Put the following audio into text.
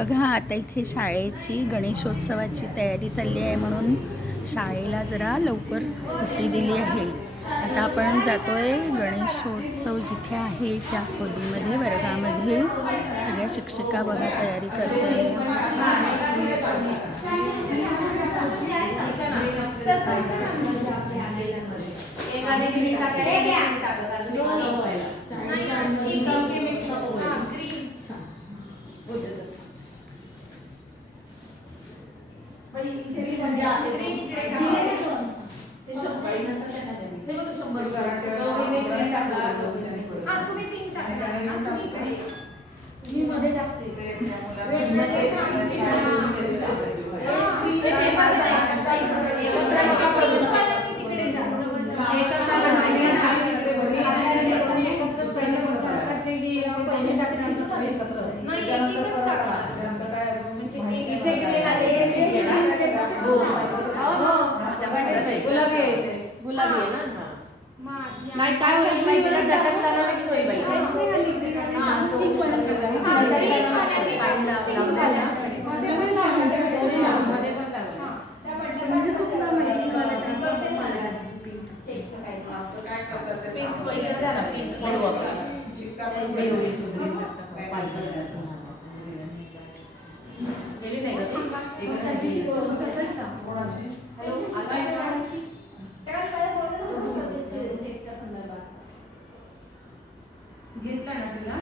बघा आता इथे शाळेची गणेशोत्सवाची तयारी चालली आहे म्हणून शाळेला जरा लवकर सुट्टी दिली आहे। आता आपण जातोय गणेशोत्सव जिथे आहे त्या खोलीमध्ये वर्गामध्ये सगळ्या शिक्षिका बघा तयारी करताय।